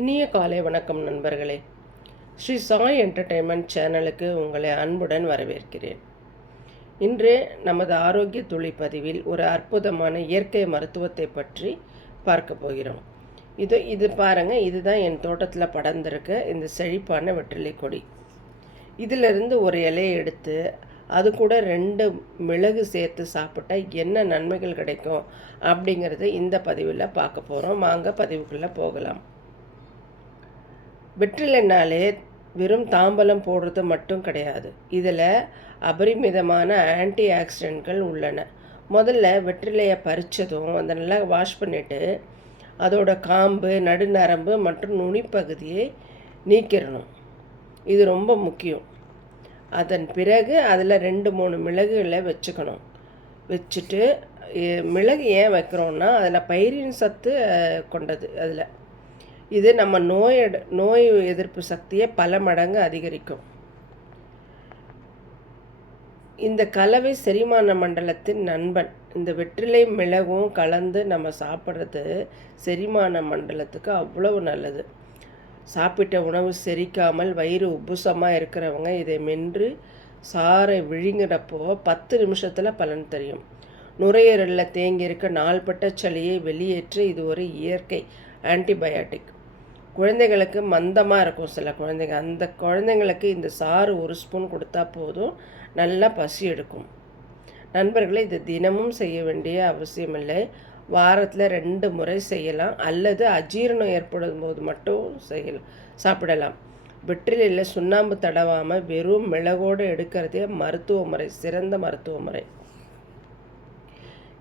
இனிய காலை வணக்கம் நண்பர்களே. ஸ்ரீ சாய் என்டர்டெயின்மெண்ட் சேனலுக்கு உங்களை அன்புடன் வரவேற்கிறேன். இன்று நமது ஆரோக்கிய துளி பதிவில் ஒரு அற்புதமான இயற்கை மருத்துவத்தை பற்றி பார்க்க போகிறோம். இது பாருங்கள், இதுதான் என் தோட்டத்தில் படர்ந்திருக்க இந்த செழிப்பான வெற்றிலை கொடி. இதிலிருந்து ஒரு இலையை எடுத்து அது கூட 2 மிளகு சேர்த்து சாப்பிட்டா என்ன நன்மைகள் கிடைக்கும் அப்படிங்கிறத இந்த பதிவில் பார்க்க போகிறோம். வாங்க பதிவுக்குள்ளே போகலாம். வெற்றிலைனாலே வெறும் தாம்பலம் போடுறது மட்டும் கிடையாது. இதில் அபரிமிதமான ஆன்டி ஆக்சிடென்ட்கள் உள்ளன. முதல்ல வெற்றிலையை பறித்ததும் அதை நல்லா வாஷ் பண்ணிவிட்டு அதோட காம்பு, நடுநரம்பு மற்றும் நுனிப்பகுதியை நீக்கிடணும். இது ரொம்ப முக்கியம். அதன் பிறகு அதில் 2-3 மிளகுகளை வச்சுக்கணும். வச்சுட்டு மிளகு ஏன் வைக்கிறோன்னா அதில் பைரின் சத்து கொண்டது. இது நம்ம நோய் எதிர்ப்பு சக்தியை பல மடங்கு அதிகரிக்கும். இந்த கலவை செரிமான மண்டலத்தின் நண்பன். இந்த வெற்றிலை மிளகும் கலந்து நம்ம சாப்பிட்றது செரிமான மண்டலத்துக்கு அவ்வளவு நல்லது. சாப்பிட்ட உணவு செரிக்காமல் வயிறு உப்புசமாக இருக்கிறவங்க இதை மென்று சாறை விழுங்கினப்போ 10 நிமிஷத்தில் பலன் தெரியும். நுரையீரலில் தேங்கியிருக்க நாள்பட்ட சளியை வெளியேற்ற இது ஒரு இயற்கை ஆன்டிபயாட்டிக். குழந்தைகளுக்கு மந்தமாக இருக்கும் சில குழந்தைங்க. அந்த குழந்தைங்களுக்கு இந்த சாறு 1 ஸ்பூன் கொடுத்தா போதும், நல்லா பசி எடுக்கும். நண்பர்களே, இது தினமும் செய்ய வேண்டிய அவசியமில்லை. வாரத்தில் 2 முறை செய்யலாம், அல்லது அஜீரணம் ஏற்படும் போது மட்டும் சாப்பிடலாம். வெற்றிலையில் சுண்ணாம்பு தடவாமல் வெறும் மிளகோடு எடுக்கிறதே மருத்துவ முறை, சிறந்த மருத்துவ முறை.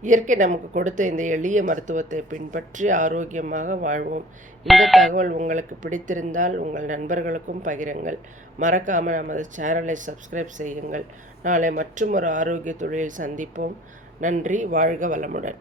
இயற்கை நமக்கு கொடுத்த இந்த எளிய மருத்துவத்தை பின்பற்றி ஆரோக்கியமாக வாழ்வோம். இந்த தகவல் உங்களுக்கு பிடித்திருந்தால் உங்கள் நண்பர்களுக்கும் பகிருங்கள். மறக்காமல் நமது சேனலை சப்ஸ்கிரைப் செய்யுங்கள். நாளை மற்றும் ஒரு ஆரோக்கிய தொழிலில் சந்திப்போம். நன்றி. வாழ்க வளமுடன்.